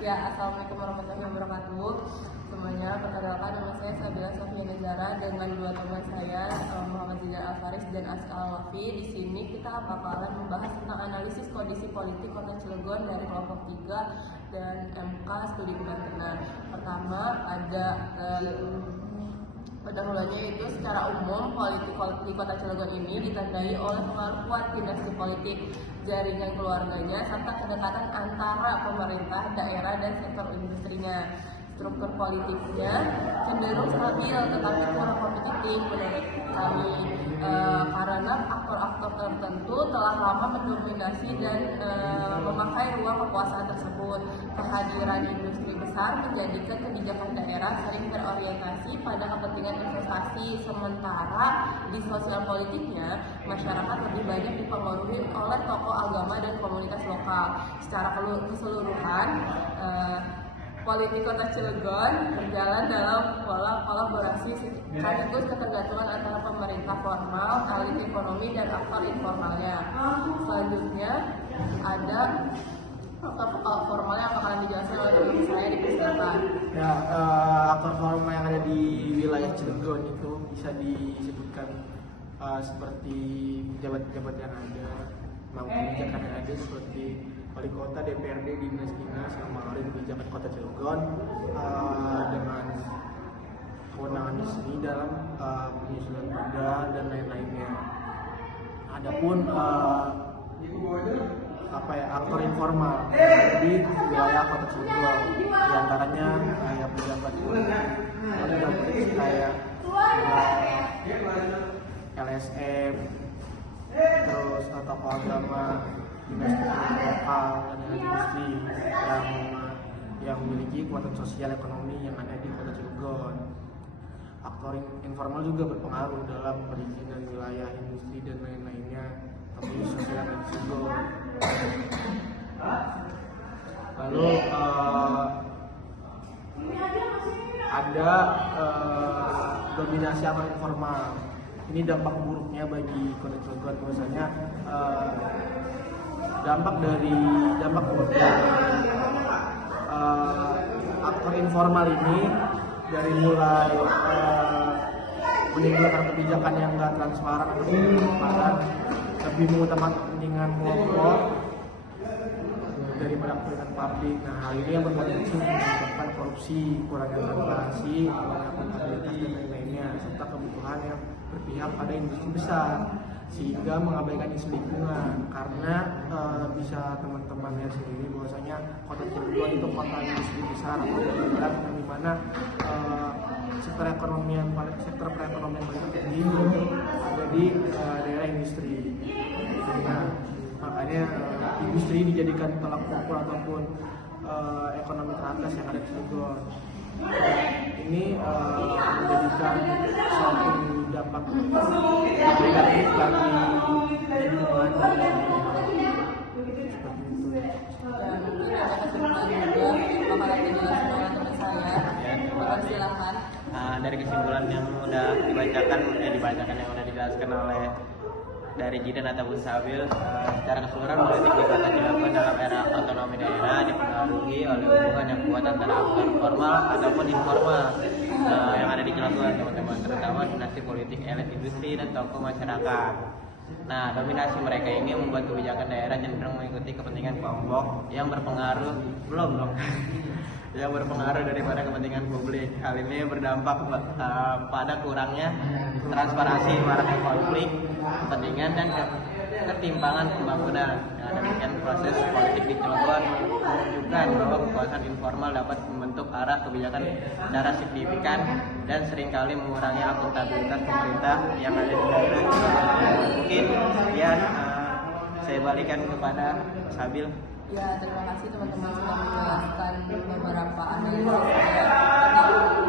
Ya, assalamualaikum warahmatullahi wabarakatuh. Semuanya, perkenalkan nama saya Sabila Sofia Nezara dengan dua teman saya, Muhammad Zidan Alfaris dan Aska Alwafi. Di sini kita bakalan membahas tentang analisis kondisi politik Kota Cilegon dari kelompok 3 dan MK Studi Kebantenan. Pertama ada pendahuluannya, yaitu secara umum politik di Kota Cilegon ini ditandai oleh pengaruh kuat dinasti politik, jaringan keluarganya, serta kedekatan antara pemerintah, daerah, dan sektor industrinya. Struktur politiknya cenderung stabil tetapi kurang kompetitif menurut kami, karena aktor-aktor tertentu telah lama mendominasi dan memakai ruang kekuasaan tersebut. Kehadiran industri besar menjadikan kebijakan daerah sering berorientasi pada kepentingan investasi, sementara di sosial politiknya masyarakat lebih banyak dipengaruhi oleh tokoh agama dan komunitas lokal. Secara keseluruhan, politik Kota Cilegon berjalan dalam pola kolaborasi sekaligus ketergantungan antara pemerintah formal, elit ekonomi, dan aktor informalnya. Selanjutnya ada aktor formal yang bakalan dijelaskan oleh teman saya di persilakan. Ya, aktor formal yang ada di wilayah Cilegon itu bisa disebutkan seperti pejabat-pejabat yang ada, kebijakan yang ada seperti Wali Kota, DPRD, dinas-dinas yang mengatur kebijakan Kota Cilegon dengan kewenangan di sini dalam penyusunan perda dan lain-lainnya. Adapun aktor informal di wilayah Kota Cilegon, diantaranya kayak pejabat kayak LSM, terus tokoh agama, dinas lokal, dan industri yang memiliki kekuatan sosial ekonomi yang ada di Kota Cilegon. Aktor informal juga berpengaruh dalam perizinan wilayah industri dan lain-lainnya tapi sosial di Cilegon. Lalu ada dominasi aktor informal. Ini dampak buruknya bagi Kota Cilegon, misalnya dampak buruk dari aktor informal ini dari mulai meninggalkan kebijakan yang nggak transparan atau lebih mengutamakan kepentingan kelompok daripada kepentingan publik. Nah, hal ini yang berpotensi menyebabkan korupsi, kurangnya transparansi, kurangnya akuntabilitas dan lain-lainnya, serta kebutuhan yang berpihak pada industri besar, sehingga mengabaikan isu lingkungan. Karena bisa teman-teman lihat sendiri bahwasanya Kota Cilegon itu kota industri besar atau berat, di mana sektor perekonomian paling tinggi ada di daerah industri. Makanya industri dijadikan tolak ukur ataupun ekonomi teratas yang ada di Cilegon. Ini menjadikan suatu dampak negatif bagi lingkungan seperti itu. Dan mungkin ada kesimpulan juga bakalan dijelaskan oleh teman saya. Silakan. Dari kesimpulan yang udah dibacakan yang udah dijelaskan oleh dari Jidan ataupun Sabil, secara keseluruhan politik di Kota Cilegon dalam era otonomi daerah dipengaruhi oleh hubungan yang kuat antara aktor formal ataupun informal yang ada di Cilegon, teman-teman, terutama dinasti politik, elit industri, dan tokoh masyarakat. Nah, dominasi mereka ini membuat kebijakan daerah cenderung mengikuti kepentingan kelompok yang berpengaruh daripada kepentingan publik. Hal ini berdampak pada kurangnya transparansi, maraknya konflik kepentingan, dan ketimpangan pembangunan. Nah, demikian proses politik di Cilegon menunjukkan bahwa kekuasaan informal dapat membentuk arah kebijakan secara signifikan dan seringkali mengurangi akuntabilitas pemerintah yang ada di daerah. Mungkin ya saya balikan kepada Sabil. Ya, terima kasih teman-teman sudah menjelaskan beberapa analisis saya tentang